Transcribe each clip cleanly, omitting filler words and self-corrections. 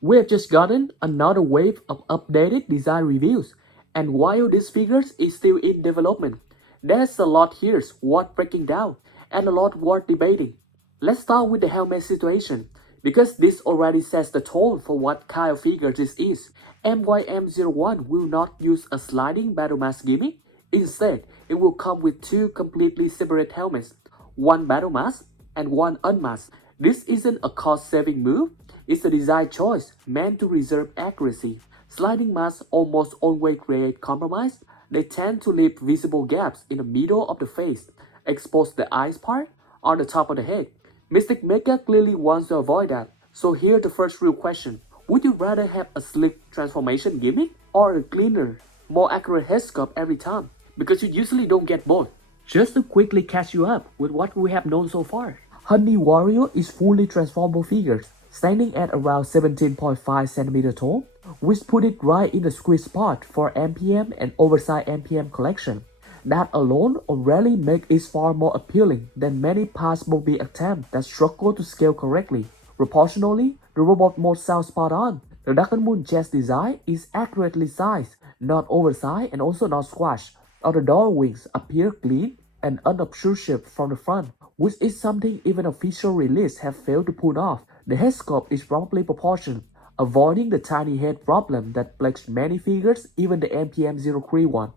We have just gotten another wave of updated design reviews, and while this figure is still in development, there's a lot here's worth breaking down and a lot worth debating. Let's start with the helmet situation, because this already sets the tone for what kind of figure this is. MYM-01 will not use a sliding battle mask gimmick. Instead, it will come with two completely separate helmets, one battle mask and one unmasked. This isn't a cost-saving move, it's a design choice meant to reserve accuracy. Sliding masks almost always create compromise. They tend to leave visible gaps in the middle of the face, expose the eyes part on the top of the head. MysticMecha clearly wants to avoid that. So here's the first real question. Would you rather have a slick transformation gimmick or a cleaner, more accurate head sculpt every time? Because you usually don't get both. Just to quickly catch you up with what we have known so far. Honey Warrior is fully transformable figure, standing at around 17.5 cm tall, which put it right in the sweet spot for MPM and oversized MPM collection. That alone already makes it far more appealing than many past Bumblebee attempts that struggle to scale correctly. Proportionally, the robot mode sounds spot on. The Dark Moon chest design is accurately sized, not oversized and also not squashed. All the door wings appear clean and unobtrusive from the front, which is something even official release have failed to pull off. The head sculpt is properly proportioned, avoiding the tiny head problem that plagues many figures, even the MPM-03 one.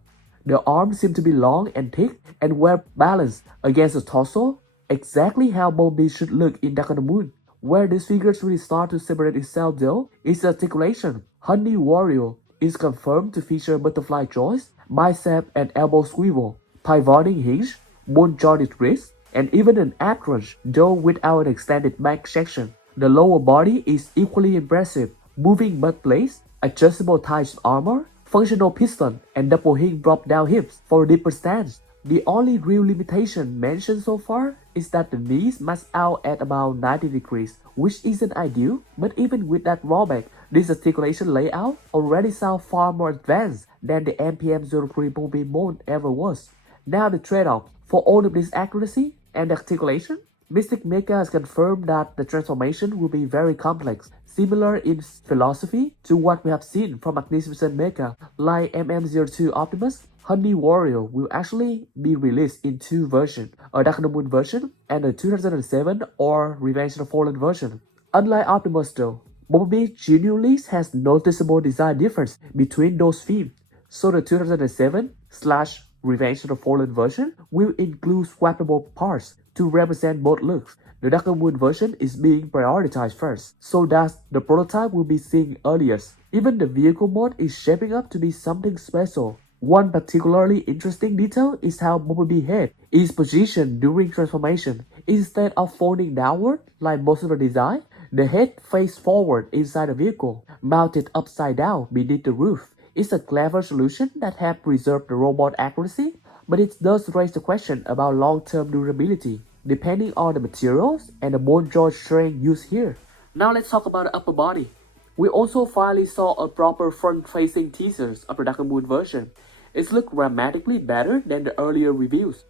The arms seem to be long and thick and well balanced against the torso, exactly how Bumblebee should look in Dark Moon. Where this figure really starts to separate itself though is the articulation. Honey Warrior is confirmed to feature butterfly joints, bicep and elbow swivel, pivoting hinge, bone jointed wrist, and even an ab crunch, though without an extended back section. The lower body is equally impressive, moving butt plates, adjustable types armor, functional piston, and double hinge drop-down hips for a deeper stance. The only real limitation mentioned so far is that the knees must out at about 90 degrees, which isn't ideal, but even with that drawback, this articulation layout already sounds far more advanced than the MPM-03 Bumblebee mode ever was. Now the trade-off. For all of this accuracy and articulation, MysticMecha has confirmed that the transformation will be very complex, similar in philosophy to what we have seen from Magnificent Mecha like MM02 Optimus. Honey Warrior will actually be released in two versions, a Dark Moon version and a 2007 or Revenge of the Fallen version. Unlike Optimus though, Bumblebee genuinely has noticeable design difference between those themes, so the 2007/ Revenge of the Fallen version will include swappable parts to represent both looks. The Dark Moon version is being prioritized first, so that the prototype will be seen earliest. Even the vehicle mode is shaping up to be something special. One particularly interesting detail is how Bumblebee head is positioned during transformation. Instead of folding downward like most of the design, the head faces forward inside the vehicle, mounted upside down beneath the roof. It's a clever solution that helps preserve the robot accuracy, but it does raise the question about long-term durability, depending on the materials and the bone joint strength used here. Now let's talk about the upper body. We also finally saw a proper front-facing teaser of the Dark Moon version. It looked dramatically better than the earlier reviews.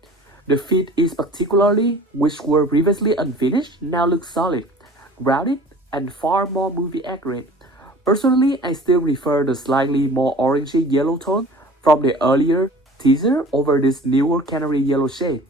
The feet is particularly, which were previously unfinished, now look solid, grounded, and far more movie accurate. Personally, I still prefer the slightly more orangey yellow tone from the earlier teaser over this newer canary yellow shade.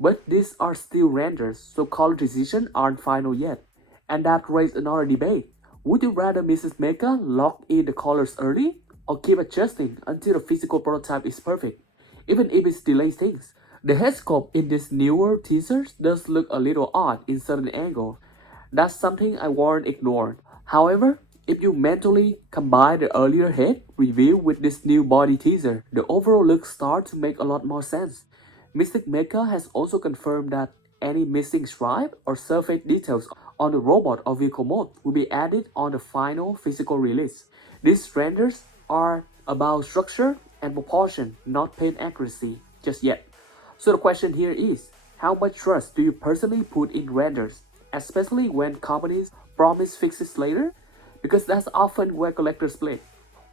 But these are still renders, so color decisions aren't final yet. And that raises another debate. Would you rather MysticMecha lock in the colors early, or keep adjusting until the physical prototype is perfect, even if it delays things? The head sculpt in this newer teasers does look a little odd in certain angles. That's something I won't ignore. However, if you mentally combine the earlier head review with this new body teaser, the overall look starts to make a lot more sense. MysticMecha has also confirmed that any missing stripe or surface details on the robot or vehicle mode will be added on the final physical release. These renders are about structure and proportion, not paint accuracy, just yet. So the question here is, how much trust do you personally put in renders, especially when companies promise fixes later? Because that's often where collectors play.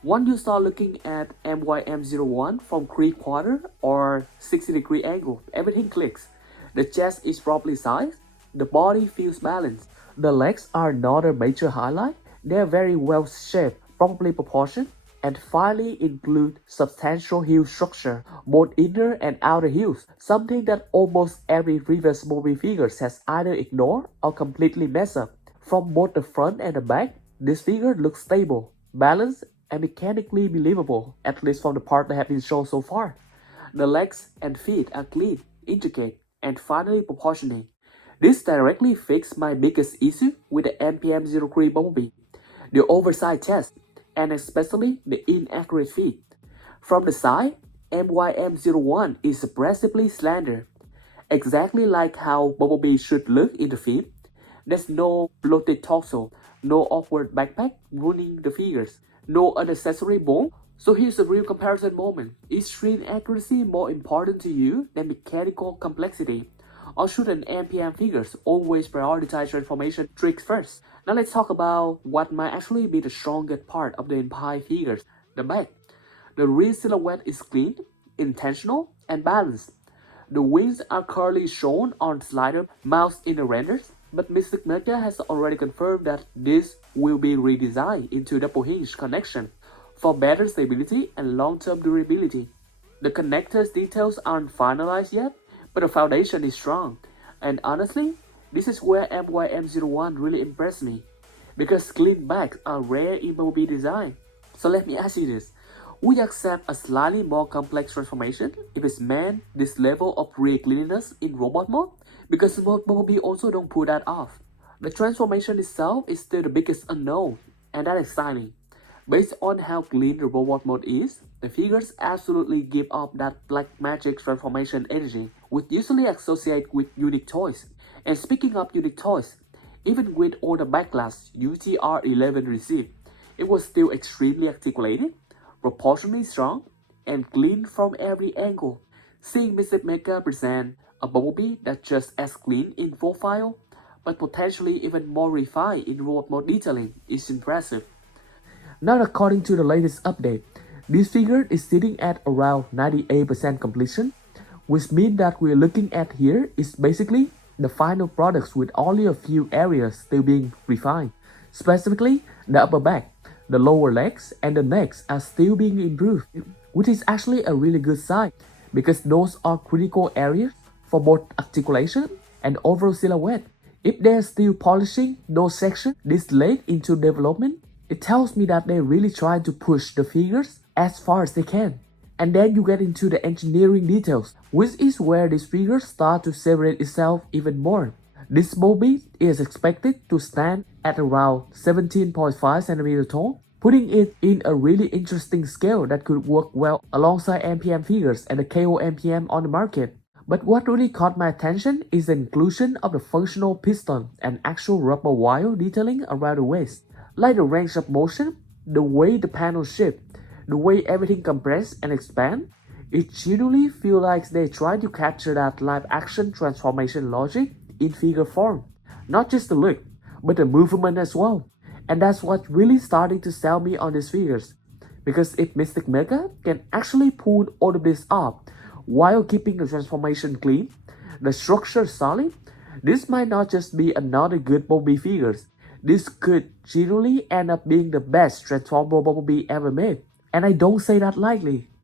Once you start looking at MYM-01 from 3/4 or 60-degree angle, everything clicks. The chest is properly sized, the body feels balanced, the legs are not a major highlight, They are very well shaped, properly proportioned, and finally include substantial heel structure, both inner and outer heels, something that almost every previous Bumblebee figure has either ignored or completely messed up. From both the front and the back, this figure looks stable, balanced, and mechanically believable, at least from the part that have been shown so far. The legs and feet are clean, intricate, and finally proportionate. This directly fixed my biggest issue with the MPM-03 Bumblebee, the oversized chest, and especially the inaccurate feet. From the side, MYM-01 is aggressively slender, exactly like how Bumblebee should look in the feet. There's no bloated torso, no awkward backpack ruining the figures, no unnecessary bone. So here's a real comparison moment. Is string accuracy more important to you than mechanical complexity? Or should an MPM figures always prioritize transformation tricks first? Now let's talk about what might actually be the strongest part of the entire figures, the back. The rear silhouette is clean, intentional, and balanced. The wings are clearly shown on slider mounts in the renders, but MysticMecha has already confirmed that this will be redesigned into double hinge connection for better stability and long-term durability. The connectors details aren't finalized yet, but the foundation is strong. And honestly, this is where MYM-01 really impressed me, because clean backs are rare in Bumblebee design. So let me ask you this. Would you accept a slightly more complex transformation if it's meant this level of rear cleanliness in robot mode? Because most Bumblebee also don't pull that off. The transformation itself is still the biggest unknown, and that's exciting. Based on how clean the robot mode is, the figures absolutely give off that black magic transformation energy, which usually associated with unique toys. And speaking of unique toys, even with all the backlash UTR-11 received, it was still extremely articulated, proportionally strong, and clean from every angle. Seeing MysticMecha present a Bumblebee that's just as clean in profile, but potentially even more refined in robot mode detailing is impressive. Now according to the latest update, this figure is sitting at around 98% completion, which means that we're looking at here is basically the final products with only a few areas still being refined. Specifically, the upper back, the lower legs, and the necks are still being improved, which is actually a really good sign because those are critical areas for both articulation and overall silhouette. If they're still polishing those sections this late into development, it tells me that they're really trying to push the figures as far as they can. And then you get into the engineering details, which is where this figure starts to separate itself even more. This Bumblebee is expected to stand at around 17.5 cm tall, putting it in a really interesting scale that could work well alongside MPM figures and the KO MPM on the market. But what really caught my attention is the inclusion of the functional piston and actual rubber wire detailing around the waist. Like the range of motion, the way the panels shift, the way everything compresses and expands, it genuinely feels like they try to capture that live-action transformation logic in figure form. Not just the look, but the movement as well. And that's what really starting to sell me on these figures. Because if MysticMecha can actually pull all of this off while keeping the transformation clean, the structure solid, this might not just be another good Bumblebee figures. This could genuinely end up being the best transformable Bumblebee ever made. And I don't say that lightly.